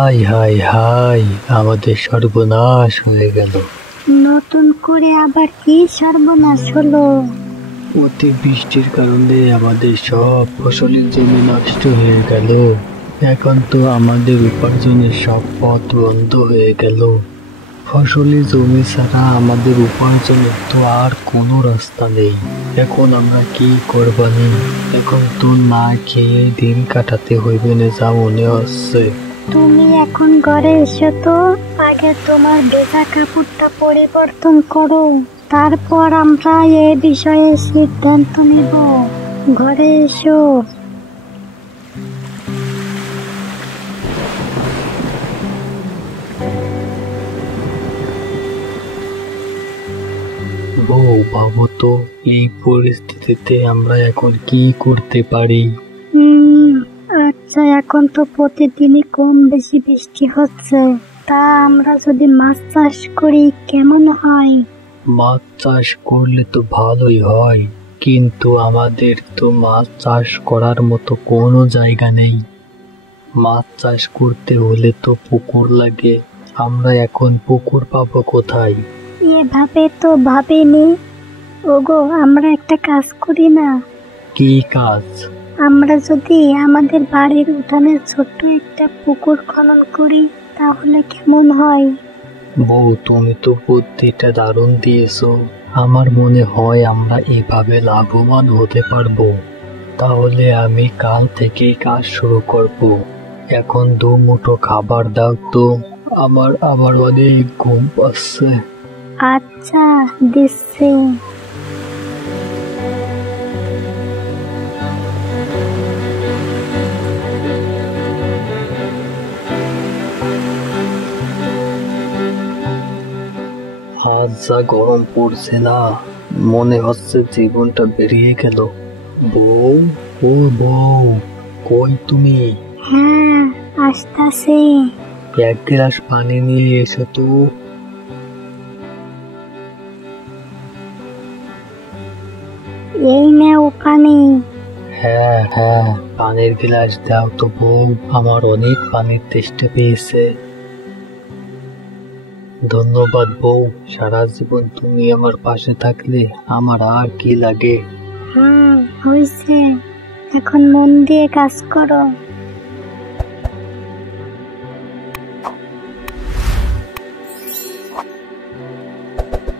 High high high, আমাদের সর্বনাশ হয়ে গেল। নতুন করে আবার কি সর্বনাশ হলো? অতিবৃষ্টির কারণে আমাদের সব ফসলের জমি নষ্ট হয়ে গেল। এখন তো আমাদের উপার্জনের সব পথ বন্ধ হয়ে গেল। ফসলের জমি ছাড়া আমাদের উপার্জনের তো আর কোনো রাস্তা নেই। এখন আমরা কি করবানি? এখন তো না খেয়ে দিন কাটাতে হইবে না যা মনে হচ্ছে। তুমি এখন ঘরে এসো তো, আগে তোমার ভেজা কাপড়টা পরিবর্তন করো, তারপর আমরা এ বিষয়ে সিদ্ধান্ত নেব। ঘরে এসো। বউ, ভাবো তো এই পরিস্থিতিতে আমরা এখন কি করতে পারি? আচ্ছা, এখন তো প্রতিদিনই কম বেশি বৃষ্টি হচ্ছে, তা আমরা যদি মাছ চাষ করি কেমন হয়? মাছ চাষ করলে তো ভালোই হয়, কিন্তু আমাদের তো মাছ চাষ করার মতো কোনো জায়গা নেই। মাছ চাষ করতে হলে তো পুকুর লাগে। আমরা এখন পুকুর পাবো কোথায়? এভাবে তো ভাবিনি। ওগো, আমরা একটা কাজ করি না? কি কাজ? আমরা যদি আমাদের বাড়ির উঠানে ছোট্ট একটা পুকুর খনন করি তাহলে কেমন হয়? বউ, তুমি তো বুদ্ধিটা দারুণ দিয়েছো। আমার মনে হয় আমরা এভাবে লাভবান হতে পারবো। তাহলে আমি কাল থেকেই কাজ শুরু করব। এখন দুমুঠো খাবার দাও তো, আমার অনেক ঘুম পাচ্ছে। আচ্ছা, দিচ্ছি। আজ যা গরম পড়ছে না, মনে হচ্ছে জীবনটা বেরিয়ে গেল। বউ, ও বউ, কই তুমি? হ্যাঁ, আসতাছি। এক গ্লাস পানি নিয়ে এসো তো। এই নাও পানি। হ্যাঁ হ্যাঁ, পানির গ্লাস দাও তো বউ, আমার অনেক পানির তেষ্টা পেয়েছে। ধন্যবাদ বউ, সারা জীবন তুমি আমার পাশে থাকলে আমার আর কি লাগে। হয়েছে, এখন মন দিয়ে কাজ করো।